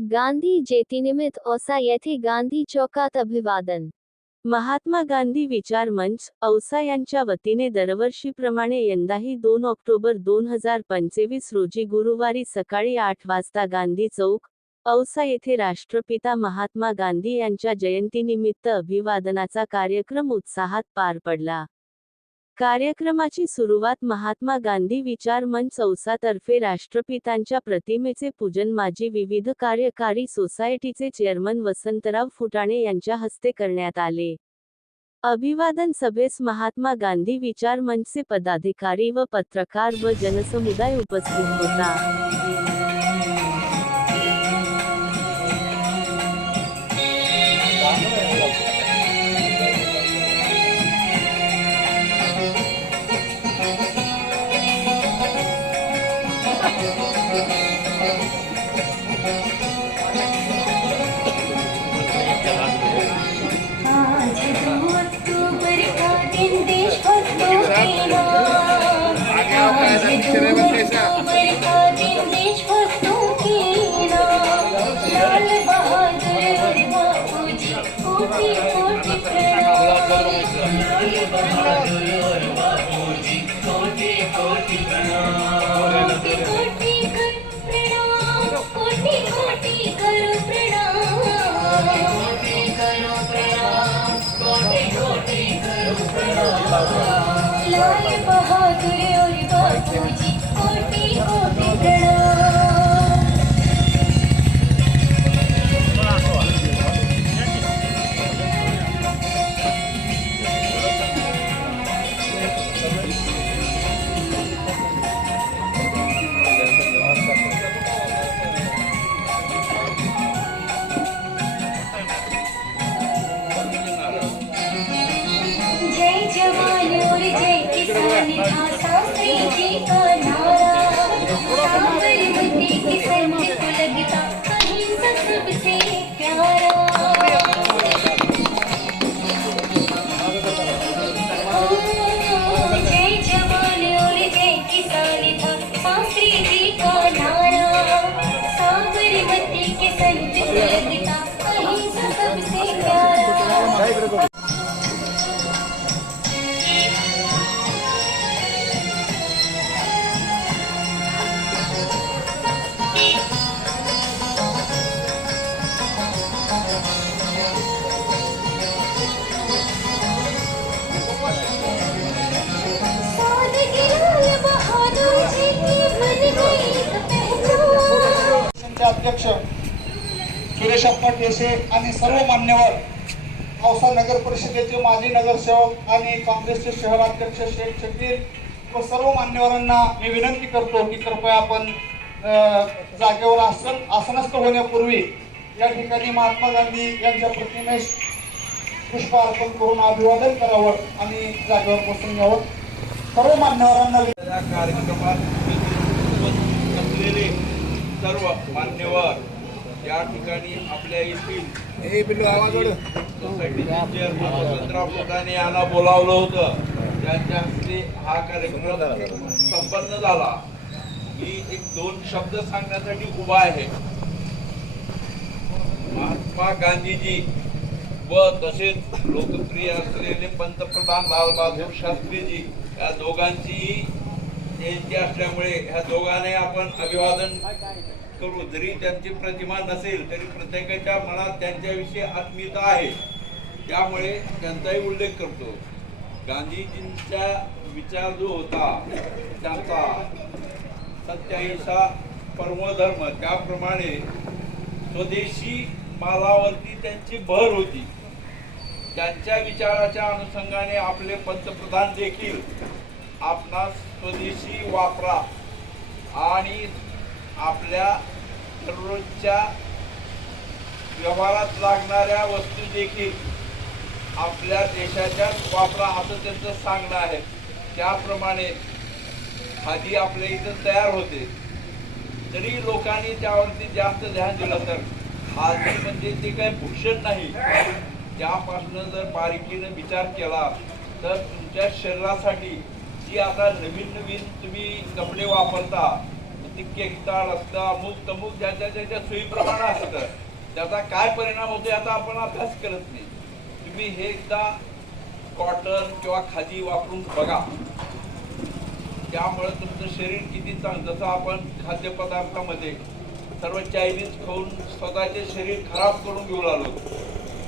गांधी जयंतीनिमित्त औसा येथे गांधी चौकात अभिवादन. महात्मा गांधी विचार मंच औसा यांच्या वतीने दरवर्षीप्रमाणे यंदाही दोन ऑक्टोबर दोन हजार पंचवीस रोजी गुरुवारी सकाळी आठ वाजता गांधी चौक औसा येथे राष्ट्रपिता महात्मा गांधी यांच्या जयंतीनिमित्त अभिवादनाचा कार्यक्रम उत्साहात पार पडला. कार्यक्रमाची सुरुवात महात्मा गांधी विचार मंच चौसातर्फे राष्ट्रपितांच्या प्रतिमेचे पूजन माजी विविध कार्यकारी सोसायटीचे चेअरमन वसंतराव फुटाणे यांच्या हस्ते करण्यात आले. अभिवादन सभेस महात्मा गांधी विचार मंचचे पदाधिकारी व पत्रकार व जनसमुदाय उपस्थित होता. लाल बहादुर और बापू जी कोटि कोटि प्रणाम अध्यक्ष सुरेशप्पा टेसे आणि सर्व मान्यवर औसा नगर परिषदेचे माजी नगरसेवक आणि काँग्रेसचे शहराध्यक्ष शेख शकीर व सर्व मान्यवरांना मी विनंती करतो की कृपया आपण जागेवर आसन आसनस्थ होण्यापूर्वी या ठिकाणी महात्मा गांधी यांच्या प्रतिमेस पुष्प अर्पण करून अभिवादन करावं आणि जागेवर बसून घ्यावं सर्व मान्यवरांना कार्यक्रमात असलेले सर्व मान्यवर या ठिकाणी आपल्या येथील वसंतराव यांना बोलावलं होतं. त्यांच्या हस्ते हा कार्यक्रम संपन्न झाला. मी एक दोन शब्द सांगण्यासाठी उभा आहे. महात्मा गांधीजी व तसेच लोकप्रिय असलेले पंतप्रधान लालबहादूर शास्त्रीजी या दोघांचीही जयंती असल्यामुळे ह्या दोघांनाही आपण अभिवादन करू. जरी त्यांची प्रतिमा नसेल तरी प्रत्येकाच्या मनात त्यांच्याविषयी आत्मीयता आहे. त्यामुळे त्यांचाही उल्लेख करतो. गांधीजींचा विचार जो होता त्यांचा सत्याहिंसा परमधर्म त्याप्रमाणे स्वदेशी मालावरती त्यांची भर होती. त्यांच्या विचाराच्या अनुषंगाने आपले पंतप्रधान देखील आपणास स्वदेशी वापरा आणि आपल्या दररोजच्या व्यवहारात लागणाऱ्या वस्तू देखील आपल्या देशाच्याच वापरा असं त्यांचं सांगणं आहे. त्याप्रमाणे खादी आपल्या इथं तयार होते. तरी लोकांनी त्यावरती जास्त ध्यान दिलं तर. खादी म्हणजे ते काही भूषण नाही. त्यापासून जर बारीकीनं विचार केला तर तुमच्या शरीरासाठी जी आता नवीन नवीन तुम्ही कपडे वापरता ती केकताळ असतं अमुक तमुक ज्याच्या त्याच्या सोयीप्रमाणे असतं त्याचा काय परिणाम होतो याचा आपण अभ्यास करत नाही. तुम्ही हे एकदा कॉटन किंवा खादी वापरून बघा. त्यामुळे तुमचं शरीर किती चांगलं जसं आपण खाद्यपदार्थामध्ये सर्व चायनीज खाऊन स्वतःचे शरीर खराब करून घेऊन आलो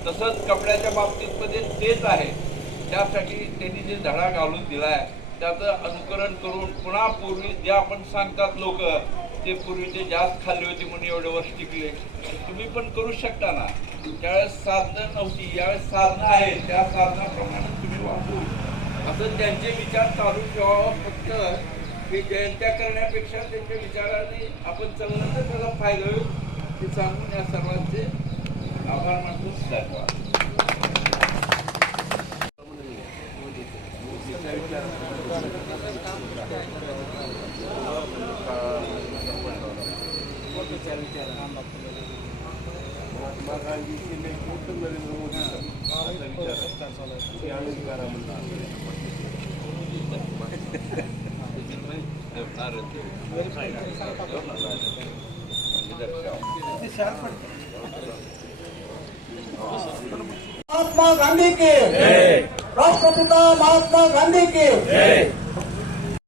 तसंच कपड्याच्या बाबतीत मध्ये तेच आहे. त्यासाठी त्यांनी जे धडा घालून दिला आहे त्याचं अनुकरण करून पुन्हा पूर्वी जे आपण सांगतात लोक ते पूर्वीचे जास्त खाल्ले होते म्हणून एवढे वर्ष टिकले. तुम्ही पण करू शकता ना. त्यावेळेस साधनं नव्हती यावेळेस साधनं आहेत त्या साधनाप्रमाणे तुम्ही वापरू असं त्यांचे विचार चालू ठेवावं फक्त. हे जयंत्या करण्यापेक्षा त्यांच्या विचाराने आपण चाललं तर त्याला फायदा होईल. हे सांगून या सर्वांचे आभार मानतो. धन्यवाद. महात्मा गांधीचे लेखक नरेंद्र मोदी असा विचार आहे. की आम्ही करा म्हणलं. महात्मा गांधी के राष्ट्रपिता महात्मा गांधी के